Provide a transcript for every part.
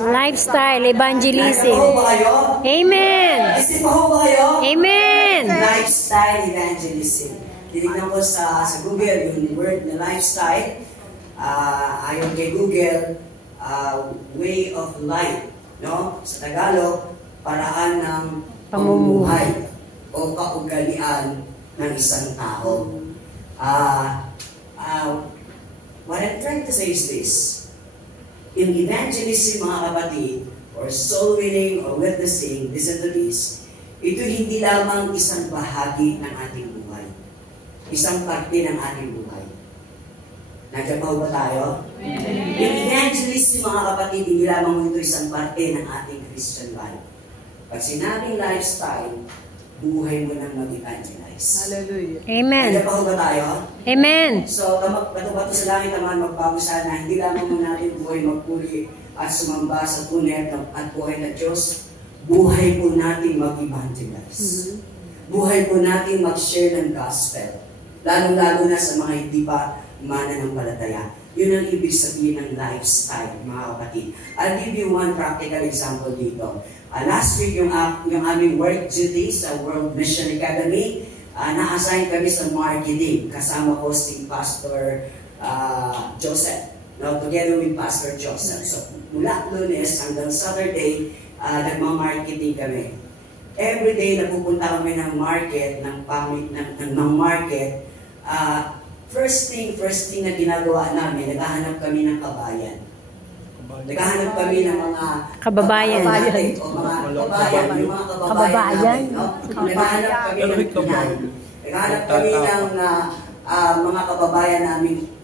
Lifestyle evangelism. Amen. Amen. Lifestyle evangelism. Tinignan ko sa Google yung word na lifestyle. Ayon kay Google, way of life. No? Sa Tagalog, paraan ng pamumuhay o kaugalian ng isang tao. What I'm trying to say is this. In evangelism, mga kapatid, or soul winning or witnessing, listen to this, ito hindi lamang isang bahagi ng ating buhay. Isang parte ng ating buhay. Nagkapaw ba tayo? In evangelism, mga kapatid, hindi lamang ito isang parte ng ating Christian life. Pag sinabing lifestyle, buhay mo nang mag-evangelize. Hallelujah. Amen. Nagkapaw ba tayo? Amen. So, bato-bato sa langit naman magbago sana, hindi lamang mo natin buhay magpuri at sumamba sa tunay at buhay na Diyos, buhay po natin mag-evangelize. Buhay po natin mag-share ng gospel. Lalong-lalo na sa mga hindi pa mananampalataya. Yun ang ibig sabihin ng lifestyle, mga kapatid. I'll give you one practical example dito. Last week, yung aming work duty sa World Mission Academy, na-assign kami sa marketing. Kasama ko si Pastor Joseph. No, together with Pastor Joseph. So, mula Lunes hanggang Saturday, nagma-marketing kami. Every day, napupunta kami ng market, ng market. First thing na ginagawa namin, naghahanap kami ng kabayan. Naghahanap kami ng mga kababayan natin, o mga kabayan, yung mga kababayan natin. No? Naghahanap kami ng Pinay. Naghahanap kami ng mga kababayan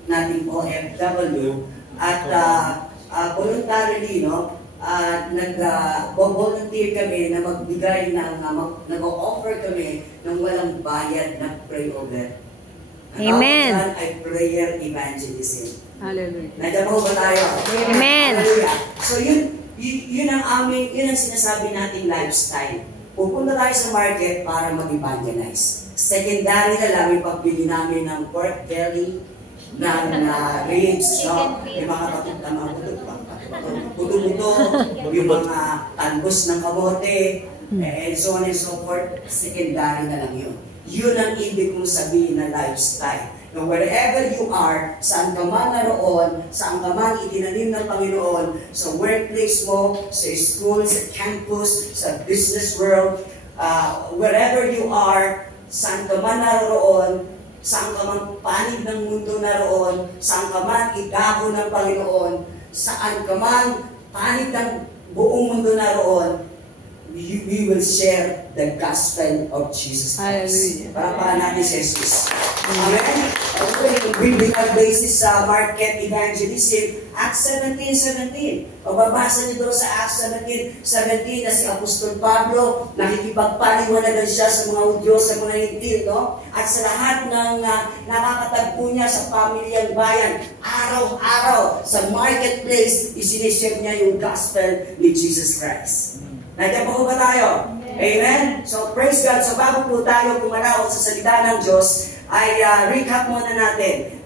nating OFW. At voluntarily, no, nag-volunteer kami na magbigay nag-offer kami ng walang bayad na pray over. Amen. Ay prayer evangelism. Hallelujah. Nagdabaw ba tayo? Amen. Hallelujah. So yun ang sinasabi nating lifestyle. Pupunta tayo sa market para mag-evangelize. Secondary na lang yung pagbili namin ng pork belly, ng ribs, no? Yung mga puto-puto, yung mga talbos ng kamote, and so on and so forth. Secondary na lang yun. Yun ang ibig mong sabihin na lifestyle. No, wherever you are, saan ka man naroon, saan ka man itinanim ng Panginoon, sa workplace mo, sa school, sa campus, sa business world, wherever you are, saan ka man naroon, saan ka man panig ng mundo naroon, saan ka man idako ng Panginoon, saan ka man panig ng buong mundo naroon, we will share the gospel of Jesus Christ. Para natin si Jesus. Amen? Biblical basis sa market evangelism, Acts 17:17. Pagbabasa niyo doon sa Acts 17:17 na si Apostol Pablo, nakikipagpaliwanagan siya sa mga Hudyo, sa mga Hintil, no? At sa lahat ng nakakatagpo niya sa pamilyang bayan, araw-araw sa marketplace, isinishare niya yung gospel ni Jesus Christ. Nandiyan po ba tayo? Amen? So, praise God. So, bago po tayo pumanaot sa salita ng Diyos, ay recap muna natin.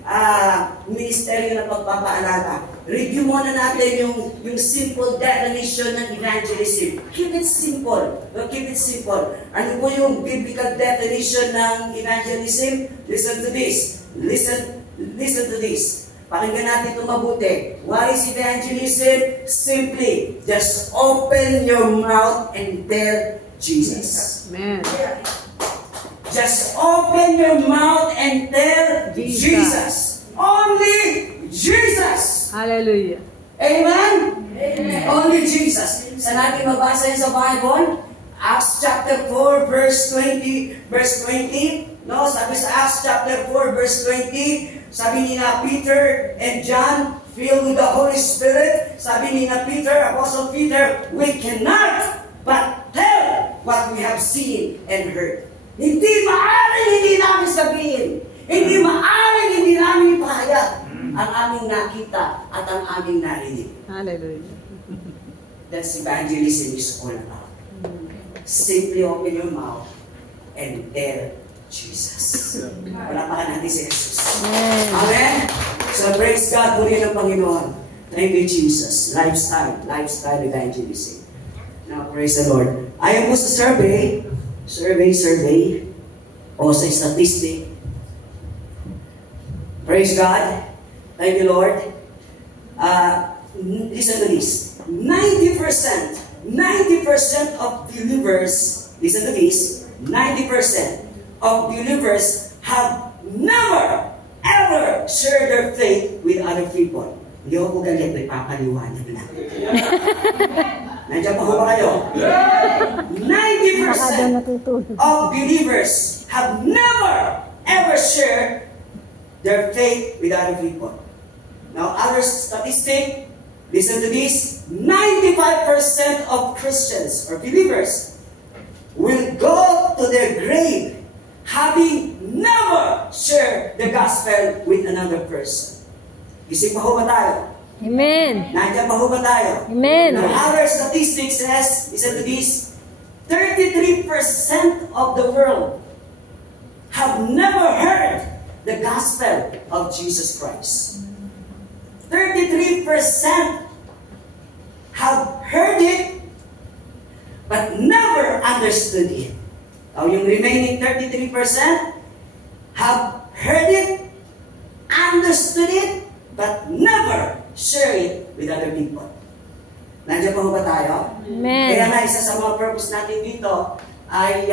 Ministeryo ng pagpapaalala. Review muna natin yung simple definition ng evangelism. Keep it simple. Keep it simple. Ano po yung biblical definition ng evangelism? Listen to this. Listen to this. Pakinggan natin ito mabuti. What is evangelism? Simply, just open your mouth and tell Jesus. Amen. Just open your mouth and tell Jesus. Only Jesus. Hallelujah. Amen? Amen. Only Jesus. Saan natin mabasa yun sa Bible? Acts chapter 4, verse 20. No, sabi sa Acts chapter 4, verse 20, sabi ni na Peter and John, filled with the Holy Spirit, sabi ni na Peter, Apostle Peter, we cannot but tell what we have seen and heard. Hindi maaaring hindi namin sabihin, hindi maaaring hindi namin ipahayag ang aming nakita at ang aming narinig. Hallelujah. That's evangelism is all about. Simply open your mouth and tell Jesus. Wala pa natin si Jesus. Amen? So praise God, puri ng Panginoon. Thank you, Jesus. Lifestyle evangelism. Now, praise the Lord. Ayon po sa survey, o sa statistic, praise God. Thank you, Lord. Listen to this. 90% of believers, listen to this, 90% of believers have never, ever shared their faith with other people. Hindi ako po galit, may papaliwanag na. Nandiyan pa ba kayo? 90% of believers have never, ever shared their faith with other people. Now, other statistic, listen to this, 95% of Christians or believers will go to their grave having never shared the gospel with another person. Isip pa ho ba tayo? Amen. Nandiyan pa ho ba tayo? Amen. Now, other statistics says, listen to this, 33% of the world have never heard the gospel of Jesus Christ. 33% have heard it, but never understood it. Now, yung remaining 33% have heard it, understood it, but never share it with other people. Nandiyan pa ba tayo? Amen. Kaya nga isa sa mga purpose natin dito ay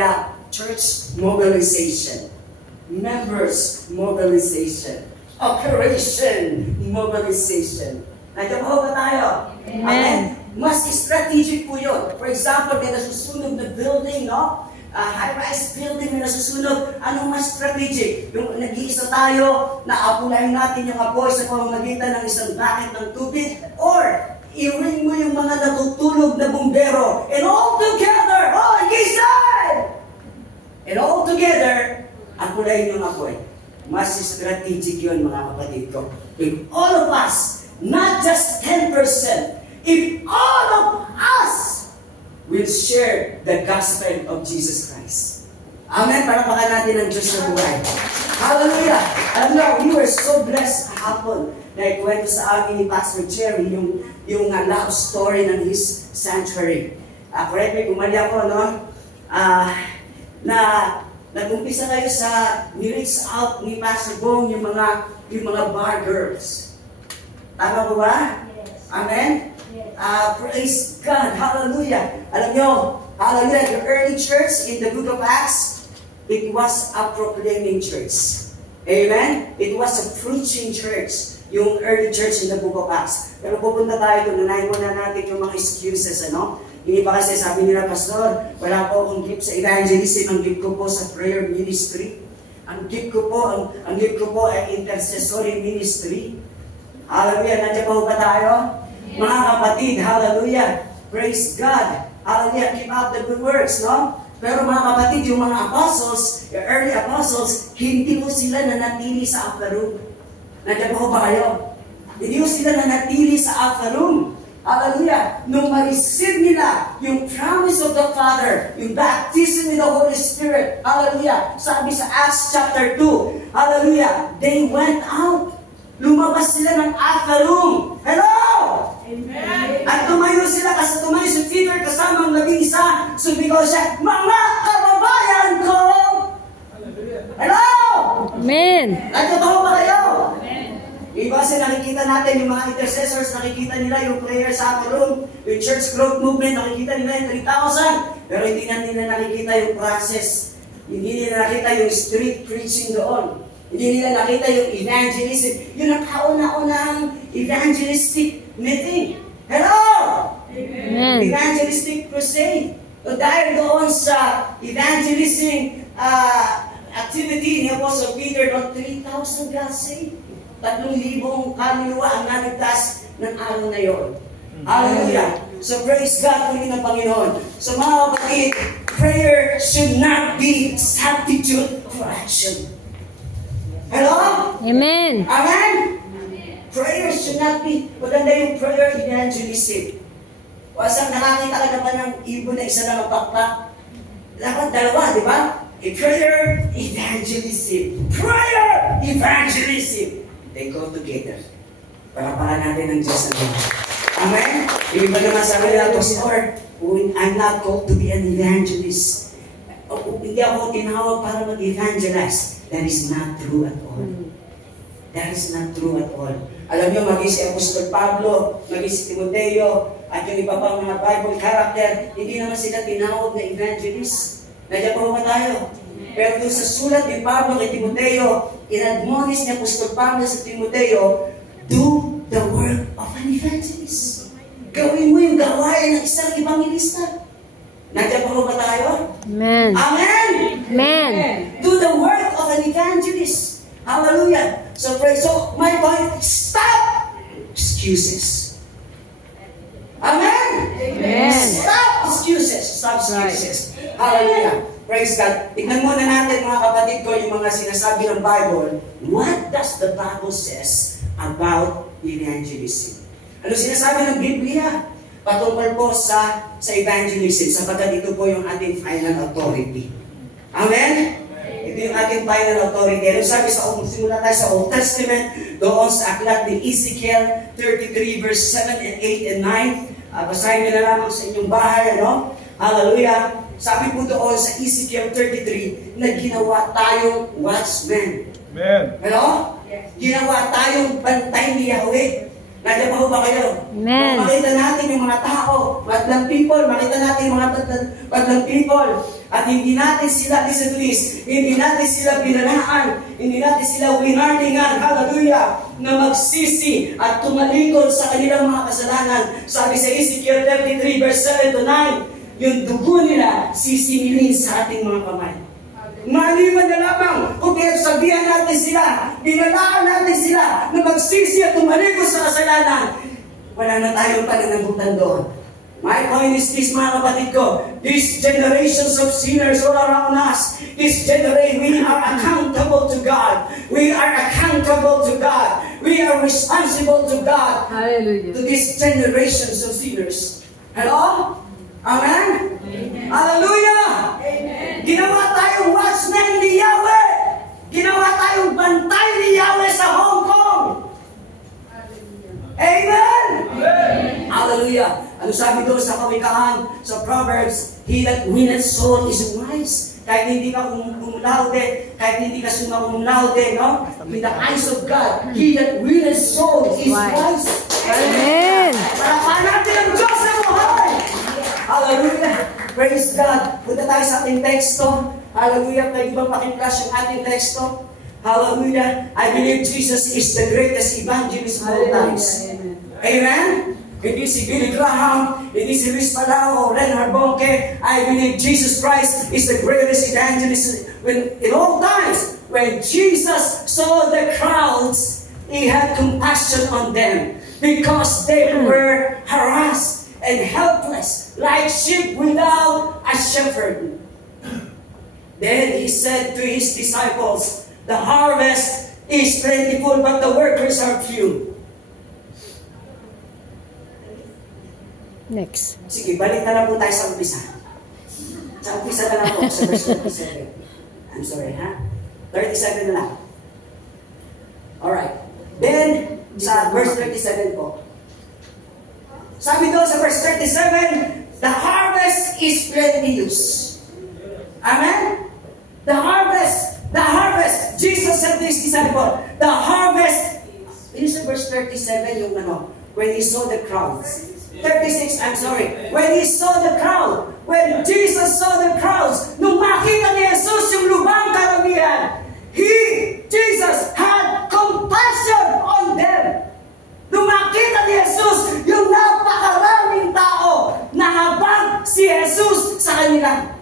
church mobilization, members mobilization, operation mobilization. Nandiyan pa ba tayo? Amen. Mas strategic po yun. For example, may nasusunog na building, no? High-rise building na nasusunog, anong mas strategic? Yung nag-iisa tayo, naapulahin natin yung apoy sa pamamagitan ng isang bucket ng tubig, or i-ring mo yung mga natutulog na bumbero, and all together, gisay! And all together, apulahin yung apoy. Mas strategic yun, mga kapatid ko. If all of us, not just 10%, if all of us will share the gospel of Jesus Christ. Amen. Palakpakan natin ang Diyos na buhay. Hallelujah. Alam niyo, we were so blessed kahapon na ikwento sa amin ni Pastor Jerry yung love story ng his sanctuary. Correct me kung mali ako, no? Na nag-umpisa kayo sa ni-reach out ni Pastor Bong yung mga bar girls. Tama po ba? Yes. Amen? Praise God. Hallelujah. Alam nyo, hallelujah, the early church in the book of Acts, it was a proclaiming church. Amen? It was a preaching church, yung early church in the book of Acts. Pero pupunta tayo doon, nanayin muna natin yung mga excuses, ano? Hindi pa kasi sabi nila, Pastor, wala po akong gift sa evangelism, ang gift ko po sa prayer ministry. Ang gift ko po ay intercessory ministry. Hallelujah. Nandiyan pa ba tayo? Mga kapatid, hallelujah. Praise God. Hallelujah. Keep up the good works, no? Pero mga kapatid, yung mga apostles, yung early apostles, hindi po sila nanatili sa upper room. Nandiyan po ba kayo? Hindi po sila nanatili sa upper room. Hallelujah. Nung ma-receive nila yung promise of the Father, yung baptism with the Holy Spirit, hallelujah. Sabi sa Acts chapter 2, hallelujah, they went out. Lumabas sila ng upper room. Hello! Amen. At tumayo sila, kasi tumayo si Peter kasama ang labing-isa. Sumigaw siya, mga kababayan ko! Hello! Amen. Nagtotoo ba kayo? Amen. Iba kasi nakikita natin yung mga intercessors, nakikita nila yung prayer sa upper room, yung church growth movement, nakikita nila yung 3,000. Pero hindi na nila nakikita yung process. Hindi nila nakita yung street preaching doon. Hindi nila nakita yung evangelism. Yun ang kauna-unang evangelistic meeting. Hello! Amen. Evangelistic crusade. So dahil doon sa evangelism activity ni Apostle Peter, noong 3,000 got saved. 3,000 kaluluwa ang naligtas ng araw na yun. Hallelujah. So praise God po rin ng Panginoon. So mga kapatid, prayer should not be substitute for action. Hello? Amen. Amen? Prayer should not be, maganda yung prayer evangelism. Wasang nakakita ka naman ng ibon na isa lang ang pakpak. Dapat dalawa, di ba? A prayer evangelism. Prayer evangelism. They go together. Palapakan natin ang Diyos na Diyos. Amen? Ibig ba naman sabi nila, Pastor, I'm not called to be an evangelist. Hindi ako tinawag para mag-evangelize. That is not true at all. That is not true at all. Alam niyo, maging si Apostol Pablo, maging si Timoteo, at yung iba pang mga Bible character, hindi naman sila tinawag na evangelist. Nandiyan pa ba tayo? Pero doon sa sulat ni Pablo kay Timoteo, in-admonish ni Apostol Pablo sa Timoteo, do the work of an evangelist. Gawin mo yung gawain ng isang evangelista. Nandiyan pa ba tayo? Amen. Amen! Amen. Do the work of an evangelist. Hallelujah. So my point, stop excuses. Amen? Amen. Stop excuses. Stop excuses. Hallelujah. Praise God. Tignan muna natin mga kapatid ko yung mga sinasabi ng Bible. What does the Bible says about evangelism? Ano sinasabi ng Biblia? Patungkol po sa evangelism, sapagkat ito po yung ating final authority. Amen? Ito yung ating final authority. Ano sabi simula tayo sa Old Testament, doon sa aklat ni Ezekiel 33 verse 7 and 8 and 9. Basahin nyo na lamang sa inyong bahay, ano? Hallelujah! Sabi po doon sa Ezekiel 33 na ginawa tayong watchmen. Amen. Ano? Ginawa tayong bantay ni Yahweh. Nandiyan pa ba kayo? Amen. Makita natin yung mga tao, madlang people, makita natin yung mga madlang people. At hindi natin sila, listen to this, hindi natin sila binanaan, hindi natin sila winarningan, hallelujah, na magsisi at tumalikod sa kanilang mga kasalanan. Sabi sa Ezekiel 33 verse 7 to 9, yung dugo nila sisingilin sa ating mga kamay. Maliban na lamang kung pinagsabihan natin sila, binalaan natin sila na magsisi at tumalikod sa kasalanan, wala na tayong pananagutan doon. My point is this, mga kapatid ko, these generations of sinners all around us, this generation, we are accountable to God. We are accountable to God. We are responsible to God. Hallelujah. To these generations of sinners. Hello? Amen? Amen. Hallelujah! Amen. Ginawa tayong watchmen ni Yahweh. Ginawa tayong bantay ni Yahweh sa Hong Kong. Amen? Amen. Hallelujah. Ano sabi doon sa kawikaan, sa Proverbs, he that winneth soul is wise. Kahit hindi ka kumlaude, kahit hindi ka sumakumlaude, no? In the eyes of God, he that winneth soul is wise. Amen. Parapan natin ang Diyos na buhay. Hallelujah. Praise God. Punta tayo sa ating teksto. Hallelujah. Pwede bang pakiplas yung ating teksto? Hallelujah. I believe Jesus is the greatest evangelist of all times. Amen? Hindi si Billy Graham, hindi si Luis Palau o Reinhard Bonnke. I believe Jesus Christ is the greatest evangelist in all times. When Jesus saw the crowds, He had compassion on them because they were harassed and helpless, like sheep without a shepherd. Then He said to His disciples, the harvest is plentiful, but the workers are few. Next. Sige, balik na lang po tayo sa umpisa. Sa umpisa na lang po, sa verse 37. I'm sorry, ha? 37 na lang. Alright. Then, sa verse 37 po. Sabi doon sa verse 37, the harvest is plenteous. Amen? The harvest. Jesus said to His disciples, the harvest, it is verse 37 yung when He saw the crowds. 36, I'm sorry. When He saw the crowd, when Jesus saw the crowds, nung makita ni Jesus yung lubang karamihan, Jesus had compassion on them. Nung makita ni Jesus yung napakaraming tao, nahabag si Jesus sa kanila.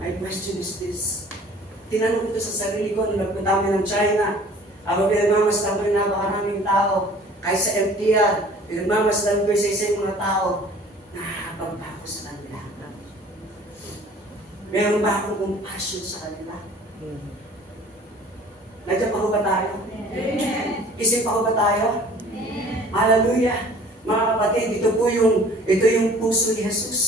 My question is this. Tinanong ko ito sa sarili ko nung nagpunta kami ng China. Ako pinagmamasdan ko yung napakaraming tao. Kahit sa MTR, pinagmamasdan ko sa isang mga tao. Nahabag ba ako sa kanila? Meron ba akong compassion sa kanila? Nandiyan pa ko ba tayo? Isip pa ko ba tayo? Hallelujah! Mga kapatid, ito yung puso ni Jesus.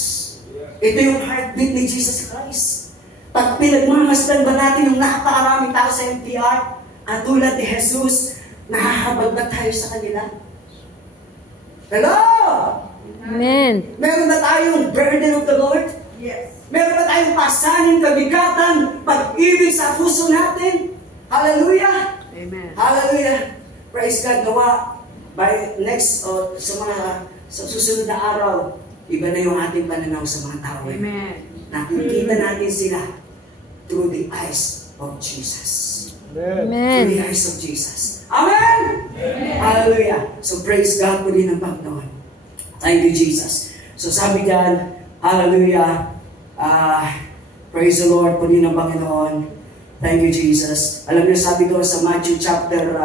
Ito yung heartbeat ni Jesus Christ. Pag pinagmamasdan ba natin yung napakaraming tao sa MTR, at tulad ni Jesus, nahahabag ba tayo sa kanila? Hello? Amen. Meron ba tayong burden of the Lord? Yes. Meron ba tayong pasanin, kabigatan, pag-ibig sa puso natin? Hallelujah! Amen. Hallelujah! Praise God, gawa. By next, sa susunod na araw, iba na yung ating pananaw sa mga tao. Amen. Nakikita natin sila through the eyes of Jesus. Through Amen. the eyes of Jesus. Amen! Amen. Hallelujah! So praise God po din ang Panginoon. Thank you, Jesus. So sabi dyan, hallelujah, praise the Lord po din ang Panginoon. Thank you, Jesus. Alam niyo, sabi ko sa Matthew chapter,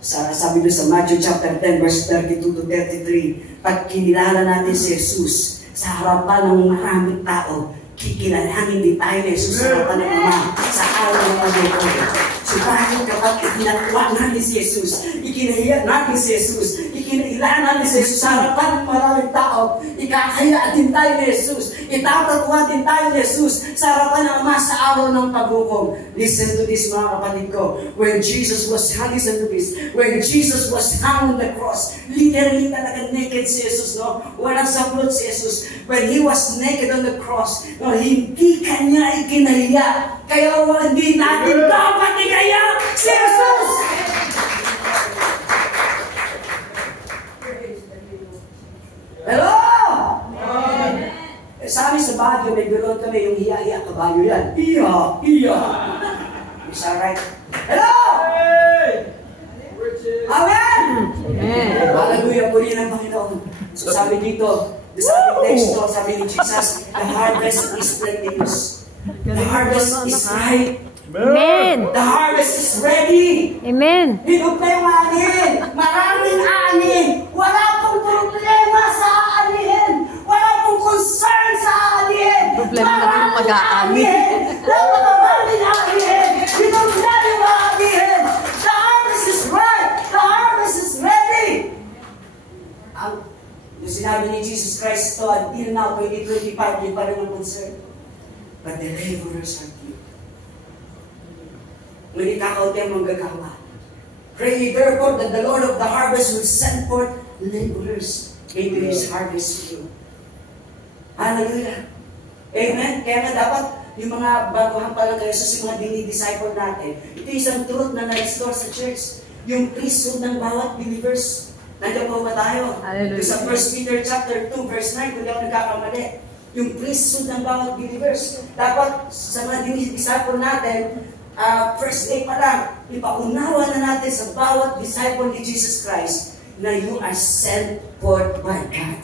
sabi ko sa Matthew chapter 10, verse 32 to 33, pag kinilala natin si Jesus sa harapan ng maraming tao, kikilalanin din tayo ni Jesus sa harapan ng Ama sa araw ng Panginoon. So bakit kapag ikinatuwa natin si Jesus, ikinahiya natin si Jesus, ikinailan natin si Jesus sa harapan ng maraming tao, ikakaya din tayo ni Jesus, itatatuwa din tayo ni Jesus sa harapan ng Ama sa araw ng paghukom. Listen to this, mga kapatid ko. When Jesus was hung, listen to this, when Jesus was hung on the cross, literally talaga naked si Jesus, no? Walang sablot si Jesus. When He was naked on the cross, no, hindi Kanya ikinahiya. Kaya hindi natin dapat ikaya si Jesus! Hello! Sa amin sa Baguio, may ganoon kami yung hiya-hiya kabayo yan. Iya! Is that right? Hello! Amen! Amen. Hallelujah po rin ang Panginoon. So sabi dito, sa ating texto, sabi ni Jesus, the harvest is plenteous. The harvest is ripe. Amen. The harvest is ready. Amen. Hinog na yung anin. Maraming anin. Wala pong problema sa anin. Wala pong concern sa anin. Problema na yung mag-aanin. Napakaraming anin. Hinog na yung anin. The harvest is ripe. The harvest is ready. Yung sinabi ni Jesus Christ to, until now, 2025, yung pa rin ang concern. But the laborers are few. Ngunit kakaunti ang manggagawa. Pray therefore that the Lord of the harvest will send forth laborers into His harvest field. Hallelujah. Amen. Kaya nga dapat yung mga baguhan pa lang kayo sa mga dinidisciple natin, ito isang truth na na-restore sa church. Yung priesthood ng bawat believers. Nandiyan po ba tayo? Hallelujah. Sa 1 Peter chapter 2, verse 9, kung di ako nagkakamali. Yung priesthood ng bawat believers. Dapat sa mga disciple natin, first day pa lang, ipaunawa na natin sa bawat disciple ni Jesus Christ na you are sent forth by God.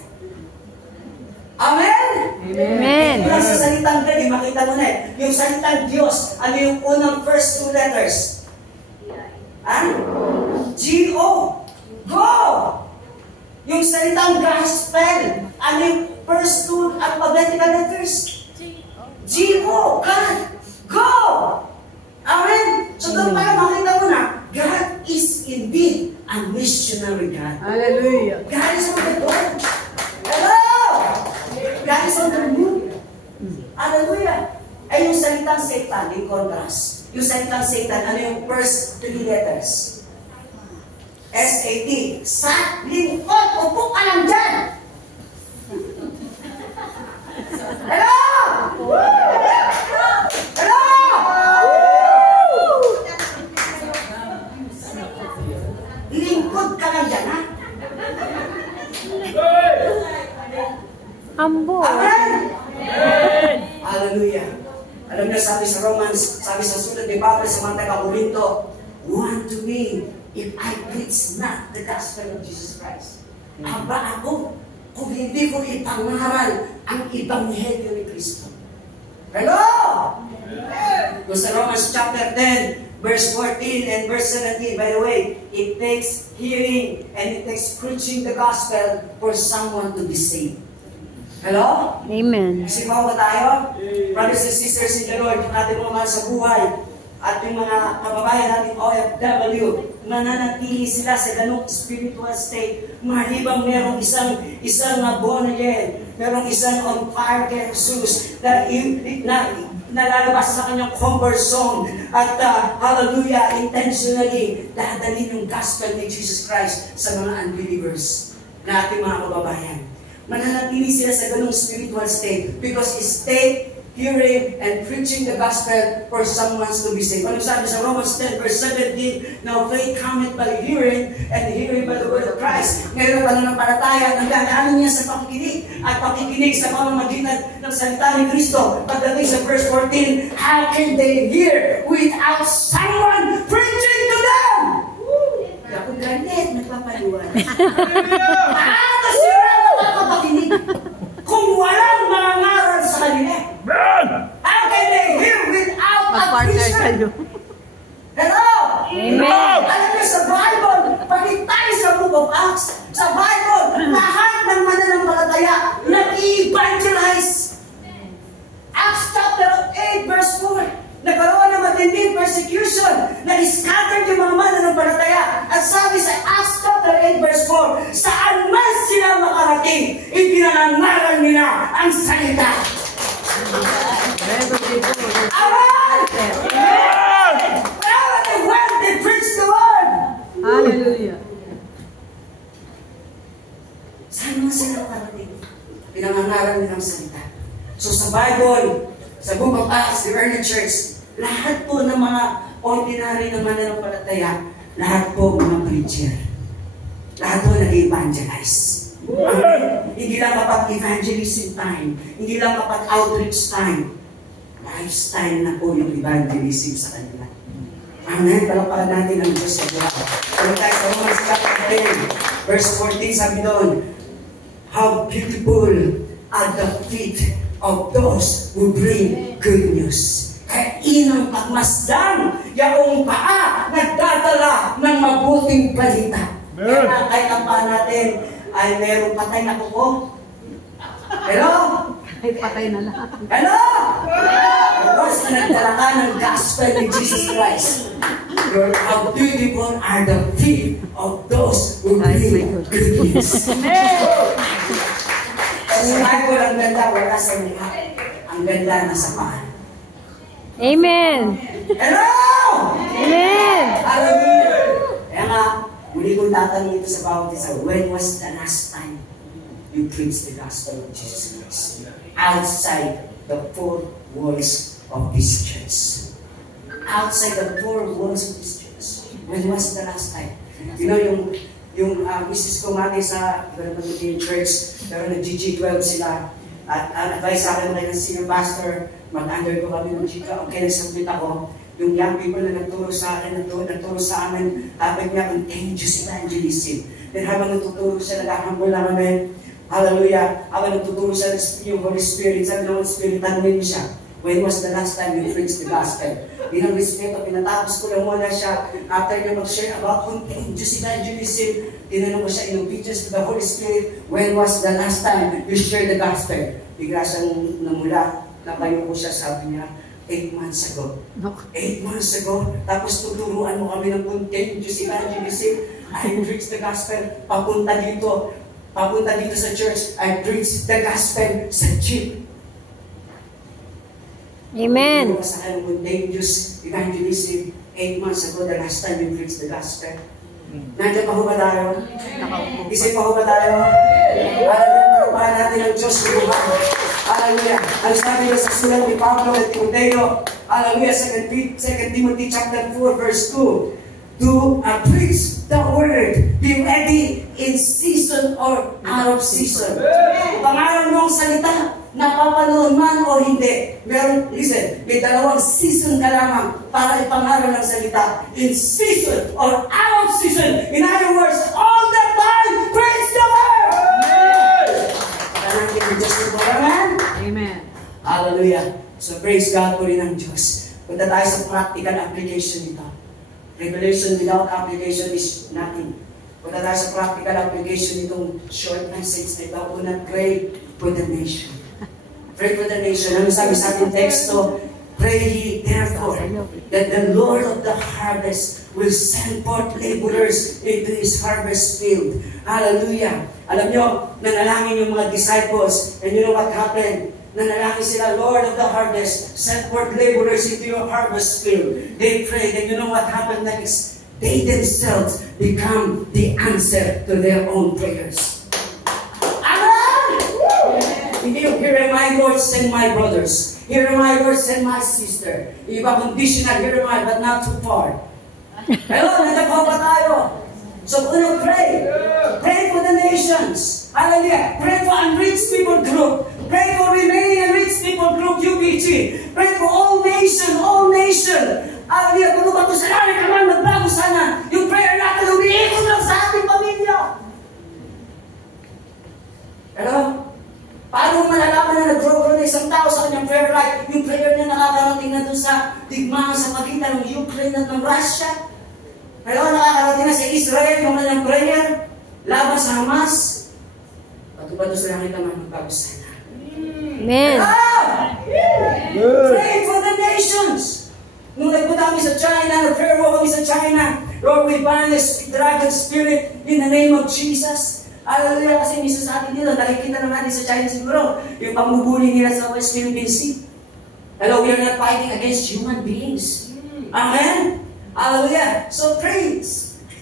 Amen? Amen. Ito lang sa salitang God, makita mo na eh. Yung salitang Diyos, ano yung unang first two letters? G-O. Go! Yung salitang gospel, ano yung first two alphabetical letters? G-O. God. Go! Amen? So doon pala makita mo na, God is indeed a missionary God. Hallelujah. God is on the door. Hello! God is on the move. Hallelujah. Ay yung salitang Satan, in contrast. Yung salitang Satan, ano yung first three letters? S-A-T. Sa lingkod, upo ka lang dyan! Hello! Hello! Lingkod ka lang dyan, ha? Ambo. Amen! Hallelujah. Alam niyo, sabi sa Romans, sabi sa sulat ni Pablo sa mga taga-Korinto, "Woe to me if I preach not the gospel of Jesus Christ." Aba ako, kung hindi ko ipangaral ang Ebanghelyo ni Kristo. Hello! Kung sa Romans chapter 10, verse 14 and verse 17, by the way, it takes hearing and it takes preaching the gospel for someone to be saved. Hello? Amen. Sipaw ba tayo? Brothers and sisters in the Lord, yung ating mga mahal sa buhay at yung mga kababayan nating OFW, mananatili sila sa ganung spiritual state. Malibang merong isang born again, merong isang on fire kay Jesus na nalalabas sa kanyang comfort zone at hallelujah, intentionally dadalhin yung gospel ni Jesus Christ sa mga unbelievers. na ating mga kababayan. Mananatili sila sa ganung spiritual state because stay hearing and preaching the gospel for someone to be saved. Ano sabi sa Romans 10 verse 17, now faith cometh by hearing and hearing by the word of Christ. Ngayon ang pananampalataya, nagdadaanin niya sa pakikinig at pakikinig sa pamamagitan ng salita ni Kristo. Pagdating sa verse 14, how can they hear without someone preaching to them? Ako ganit, nagpapaliwan. Paano sila makakapakinig kung walang mga ngaral sa kanila? How can they hear without a preacher? Hello? Amen. Alam niyo sa Bible, pagit tayo sa Book of Acts, sa Bible, lahat ng mananampalataya nag-evangelize. Acts chapter 8 verse 4. Nagkaroon ng matinding persecution, nag-scatter yung mga mananampalataya. At sabi sa Acts chapter 8 verse 4, saan man sila makarating, ipinangangaral nila ang salita. Amen! When they preach the word, Hallelujah. saan man sila makarating, pinangangaral nila ang salita. So sa Bible, sa Book of Acts, the early church, lahat po ng mga ordinary na mananampalataya, lahat po mga preacher. Lahat po nag-evangelize. Hindi lang kapag evangelism time, hindi lang kapag outreach time, lifestyle na po yung evangelism sa kanila. Amen. Palapakan natin ang Diyos sa Diyos. Kaya tayo sa Romans chapter 10, verse 14, sabi doon, how beautiful are the feet of those who bring good news. Kaya inang pagmasdan, yaong paa nagdadala ng mabuting balita. Kaya kahit ang paa natin ay merong patay na kuko. Hello? Ay, patay na lahat. Hello? Because nagdala ka ng gospel ni Jesus Christ. How beautiful are the feet of those who bring good news. Sa Bible, ang ganda, wala sa mukha. Ang ganda nasa paa. Amen. Hello? Amen. Hallelujah. Kaya nga, muli kong tatanong ito sa bawat isa, when was the last time you preached the gospel of Jesus Christ? Outside the four walls of this church. Outside the four walls of this church. When was the last time? You know, yung misis ko mati sa yung church, pero nag-GG12 sila. At advice sa akin ng senior pastor, mag-undergo kami ng chika. Okay, nagsabit ako. Yung young people na nagturo sa akin, nagturo sa amin, sabi niya, contagious evangelism. Then habang nagtuturo siya, nag-ahambol lang kami. Hallelujah. Habang nagtuturo siya, yung Holy Spirit, sabi ng Holy Spirit, tanongin niyo siya, when was the last time you preached the gospel? Binang respeto, pinatapos ko lang muna siya. After niya mag-share about contagious evangelism, tinanong ko siya in obedience to the Holy Spirit, when was the last time you shared the gospel? Bigla siyang namula, napayo ko siya, sabi niya, 8 months ago. 8 months ago, tapos tuturuan mo kami ng contagious evangelism. I preached the gospel, papunta dito sa church, I preached the gospel sa jeep. Amen. Sa akin, contagious evangelism, 8 months ago, the last time you preached the gospel. Nandiyan pa ho ba tayo? Isip pa ho ba tayo? Alam natin ang Diyos sa buhay. Hallelujah. Ang sabi niya sa sulat ni Pablo at Timoteo, hallelujah, 2 Timothy chapter 4 verse 2, to preach the word, be ready in season or out of season. Pangalan mong salita, napapanood man o hindi. Meron, listen, may dalawang season ka lamang para ipangaral ng salita. In season or out of season. In other words, all the time, praise the Lord! Amen! Amen. Hallelujah. So praise God po rin ang Diyos. Punta tayo sa practical application nito. Revelation without application is nothing. Punta tayo sa practical application nitong short message na ito. Una, pray for the nation. Pray for the nation. Ano sabi sa ating teksto? Pray ye therefore that the Lord of the harvest will send forth laborers into His harvest field. Hallelujah. Alam nyo, nanalangin yung mga disciples, and you know what happened? Nanalangin sila, Lord of the harvest, send forth laborers into your harvest field. They prayed, and you know what happened next? They themselves become the answer to their own prayers. you. Here am I, Lord, send my brothers. Here am I, Lord, send my sister. Iba conditional, here am I, but not too far. Hello, nagkakaw pa tayo. So, pray. Pray for the nations. Hallelujah. Pray for unreached people group. Pray for remaining unreached people group, UPG. Pray for all nation, all nation. Hallelujah. Kung ba ito sa langit naman, magbago sana. Yung prayer natin, umiikot lang sa ating pamilya. Hello? Paano malalaman na nag-grow na isang tao sa kanyang prayer life? Yung prayer niya nakakarating na doon sa digmaan sa pagitan ng Ukraine at ng Russia. Hello? Nakakarating na sa Israel yung kanyang prayer laban sa Hamas. Patubato sa langit naman magbago sana. Amen. Pray for the nations. Nung nagpunta kami sa China, nag-prayer walk kami sa China, Lord, we bind this dragon spirit in the name of Jesus. Hallelujah, kasi minsan sa atin dito, nakikita naman natin sa China siguro, yung pambubuli nila sa West Philippine Sea. Hello, we are not fighting against human beings. Amen? Hallelujah. So pray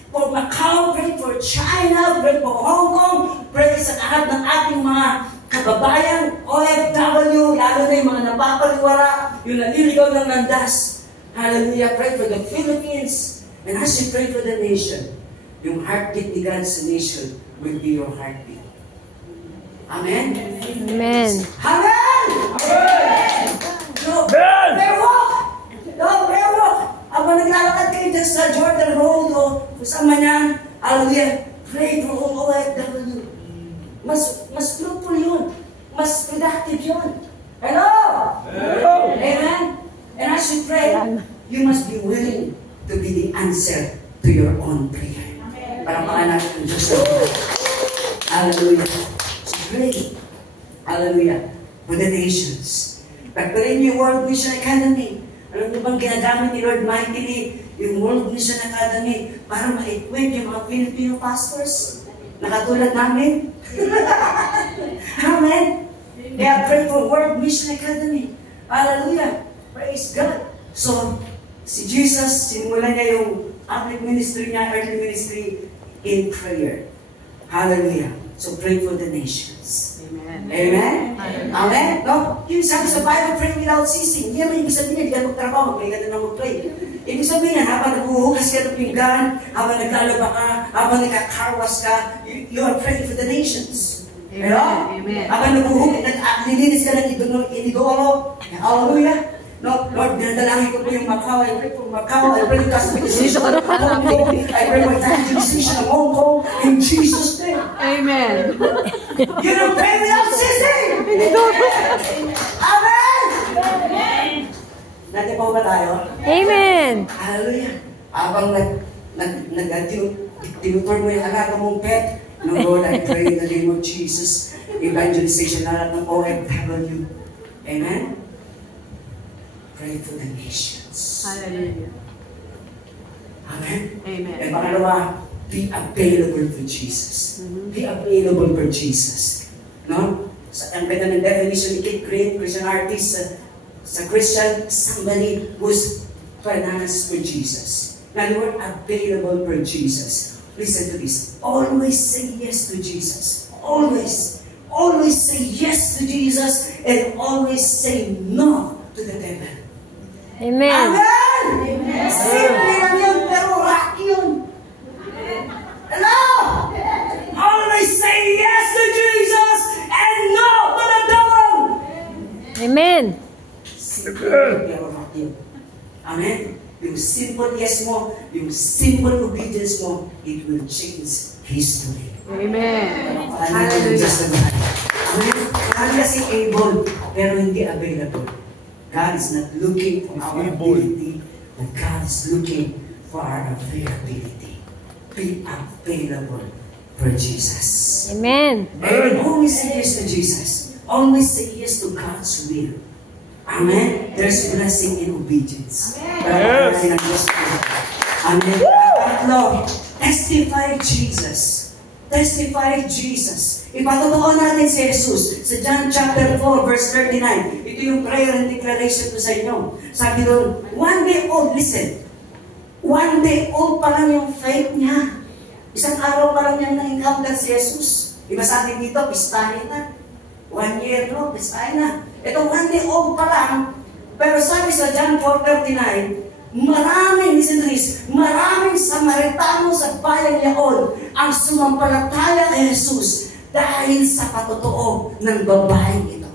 for Macau, pray for China, pray for Hong Kong, pray sa lahat ng ating mga kababayan, OFW, lalo na yung mga napapaliwara, yung naliligaw ng landas. Hallelujah, pray for the Philippines. And as you pray for the nation, yung heartbeat ni God sa nation will be your heartbeat. Amen? Amen. Amen! No, prayer walk! No, prayer walk! Habang naglalakad kayo dyan sa Jordan Road o kung man yan, hallelujah, pray for all OFW. Mas fruitful yun. Mas productive yun. Hello? Amen? And as you pray, you must be willing to be the answer to your own prayer. Para makanap ang Diyos ng Lord. Hallelujah. So pray. Hallelujah. For the nations. Pagparin niyo yung World Mission Academy. Alam niyo bang ginagamit ni Lord mightily yung World Mission Academy para ma-equip yung mga Filipino pastors na katulad namin? Amen. Kaya pray for World Mission Academy. Hallelujah. Praise God. So, si Jesus, simulan niya yung public ministry niya, earthly ministry, in prayer. Hallelujah. So pray for the nations. Amen. Amen? Amen? No? Yung sabi sa Bible, pray without ceasing. Hindi naman ibig sabihin, hindi ka magtrabaho, mag-pray ka na mag-pray. Ibig sabihin, habang naghuhugas ka ng pinggan, habang naglalaba ka, habang nagkakarwas ka, you are praying for the nations. Amen. Amen. Habang naghuhugas, nilinis ka ng inidoro. Hallelujah. No, Lord, dinadalangin ko po yung Macau. I pray for Macau. I pray for justification of Hong Kong. I pray for evangelization of Hong Kong. In Jesus' name. Amen. You don't pray without ceasing. Amen. Nandiyan po ba tayo? Amen. Hallelujah. Habang tinutur mo yung alaga mong pet, no, Lord, I pray in the name of Jesus. Evangelization na lahat ng OFW. Amen. Pray for the nations. Hallelujah. Amen? Amen. And pangalawa, be available for Jesus. Be available for Jesus. No? Ang ganda ng definition ni Kate Green, Christian artist, sa Christian, somebody who's bananas for Jesus. Now, the word available for Jesus. Listen to this. Always say yes to Jesus. Always. Always say yes to Jesus and always say no to the devil. Amen. Amen! Amen! Simple lang yun, pero rock yun. Hello! Always say yes to Jesus and no to the devil! Amen. Simple lang, pero rock yun. Amen? Yung simple yes mo, yung simple obedience mo, it will change history. Amen. Hallelujah. Amen? Kaya kasi able, pero hindi available. God is not looking for our ability, but God is looking for our availability. Be available for Jesus. Amen. And always say yes to Jesus. Always say yes to God's will. Amen. There's blessing in obedience. Yes. Amen. Tatlo, testify Jesus. Testify Jesus. Ipatotoo natin si Jesus sa John chapter 4 verse 39. Ito yung prayer and declaration ko sa inyo. Sabi doon, one day old, listen. One day old pa lang yung faith niya. Isang araw pa lang niyang na-encounter si Jesus. Iba sa atin dito, pistahin na. 1 year, no? Basta tayo na. Ito, 1 day old pa lang. Pero sabi sa John 4:39, maraming Samaritano sa bayang yaon ang sumampalataya kay Jesus dahil sa patotoo ng babaeng ito.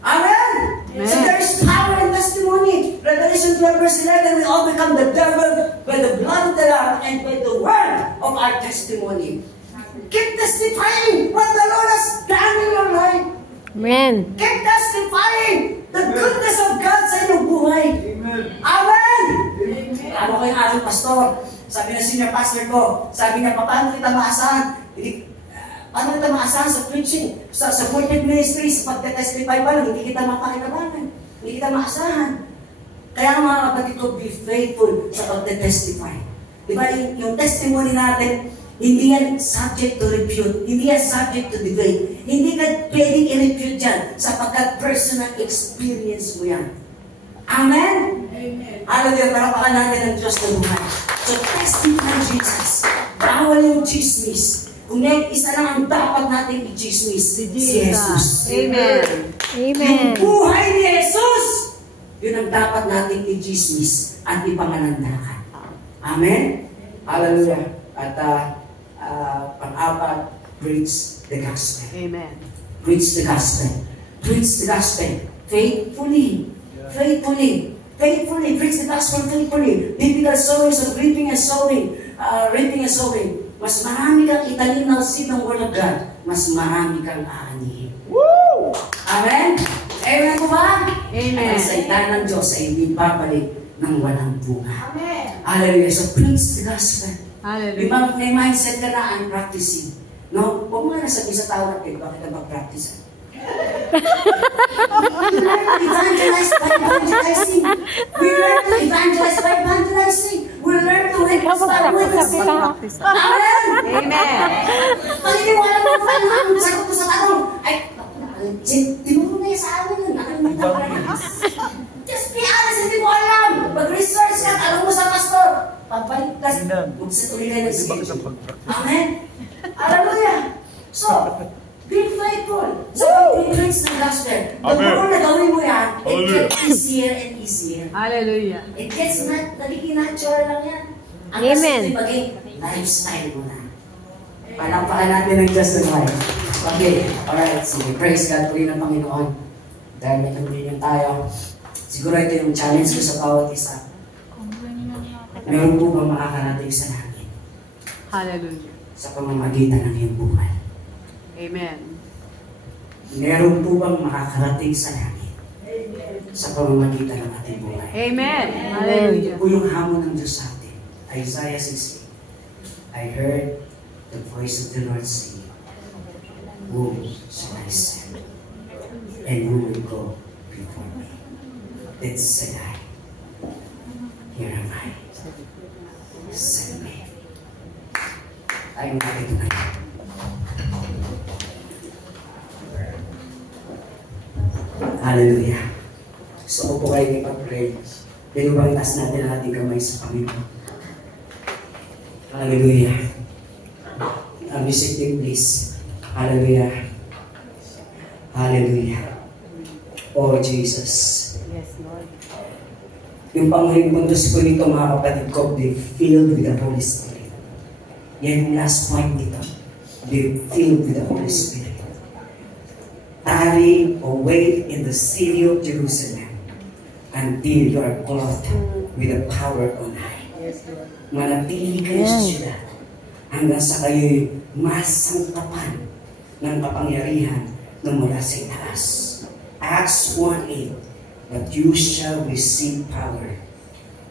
Amen! So there is power in testimony. Revelation 12 verse 11, we overcome the devil by the blood of the Lamb and by the word of our testimony. Keep testifying what the Lord has done in your life. Amen. Keep testifying the goodness of God sa inyong buhay. Amen! Ano ko yung aking pastor? Sabi na senior pastor ko, sabi niya, paano kita maasahan? Paano kita maasahan sa preaching? Sa pulpit ministry, sa pagte-testify pa lang, hindi kita mapakinabangan. Hindi kita maasahan. Kaya mga kapatid ko, be faithful sa pagte-testify. Diba, yung testimony natin, hindi yan subject to refute. Hindi yan subject to debate. Hindi ka pwedeng i-refute yan sapagkat personal experience mo yan. Amen? Amen. Hallelujah. Parapakan natin ang Diyos na buhay. So, testify Jesus. Bawal yung chismis. Kung isa lang ang dapat natin i-chismis, si Jesus. Amen. Amen. Yung buhay ni Jesus, yun ang dapat natin i-chismis at ipanganandakan. Amen? Hallelujah. At pang-apat, preach the gospel. Amen. Preach the gospel. Preach the gospel. Faithfully. Faithfully. Faithfully. Preach the gospel faithfully. Biblical sowings of reaping and sowing. Reaping and sowing. Mas marami kang italin ng seed ng Word of God. Mas marami kang aanihin. Woo! Amen? Amen po ba? Amen. Ang salita ng Diyos ay hindi babalik ng walang bunga. Amen. Hallelujah. So preach the gospel. Hallelujah. May mindset ka na, I'm practicing. No? Huwag mo nga nasabi sa tao natin, bakit na mag-practice? We learn to evangelize by evangelizing. We learn to evangelize by evangelizing. We learn to witness by witnessing. Amen? Amen. Paniniwala mo pa ang sagot ko sa tanong. Ay, tinuro na yung sa amin. Just be honest, hindi mo alam. Mag-research ka, tanong mo sa pastor. Pagbalik ka, magsa-tuloy na ng schedule. Amen? Hallelujah! So, be faithful. So, pag-preach ng gospel. The more na gawin mo yan, it gets easier and easier. Hallelujah. It gets nagiging natural lang yan. Ang Amen. kasi maging lifestyle mo na. Palampakan natin ng Diyos na buhay. Okay, alright. Sige, praise God po rin ng Panginoon. Dahil may communion tayo. Siguro ito yung challenge ko sa bawat isa. Meron po bang makakarating sa langit? Hallelujah. Sa pamamagitan ng iyong buhay. Amen. Meron po bang makakarating sa langit? Sa pamamagitan ng ating buhay. Amen. Hallelujah. Ito po yung hamon ng Diyos sa atin. Isaiah 60. I heard the voice of the Lord saying, whom shall I send? And who will go before me? Then said I, here am I. Send me. Tayo makikita. Hallelujah. So, upo kayo ng pag-pray. Pinubang taas natin ang ating kamay sa Panginoon. Hallelujah. Music team, please. Hallelujah. Hallelujah. Oh, Jesus. Yes, Lord. Yung panghuling puntos po nito, mga kapatid ko, be filled with the Holy Spirit. Yan yung last point nito. Be filled with the Holy Spirit. Tarry or wait in the city of Jerusalem until you are clothed with the power on high. Yes, Lord. Manatili kayo sa syudad hanggang sa kayo'y masangkapan ng kapangyarihan na mula sa itaas. Acts 1:8. But you shall receive power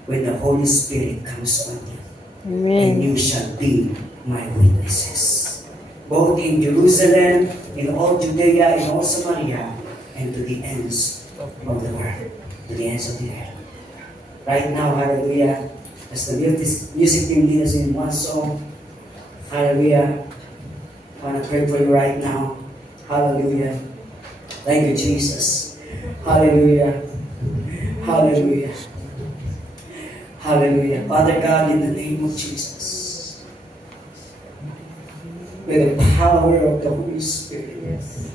when the Holy Spirit comes on you. And you shall be my witnesses. Both in Jerusalem, in all Judea, in all Samaria, and to the ends of the world. To the ends of the earth. Right now, hallelujah, as the music team leads in one song, hallelujah, I want to pray for you right now. Hallelujah. Thank you, Jesus. Hallelujah. Hallelujah. Hallelujah. Father God, in the name of Jesus, with the power of the Holy Spirit. Yes.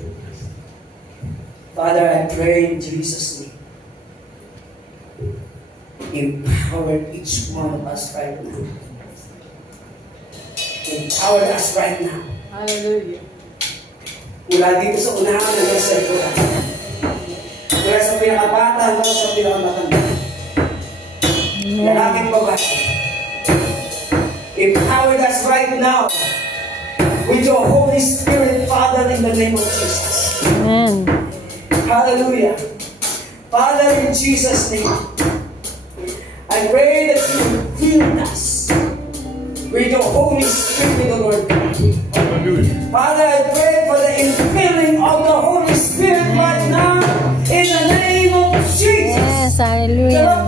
Father, I pray in Jesus' name. Empower each one of us right now. Empower us right now. Hallelujah. Mula dito sa unahan hanggang sa likuran. Mula sa pinakabata hanggang sa pinakamatanda. Lalaking babae. Empower us right now with your Holy Spirit, Father, in the name of Jesus. Amen. Hallelujah. Father, in Jesus' name, I pray that you fill us with your Holy Spirit, O Lord God. Father, I pray for the infilling of the Holy Spirit right now in the name of Jesus. Yes, hallelujah.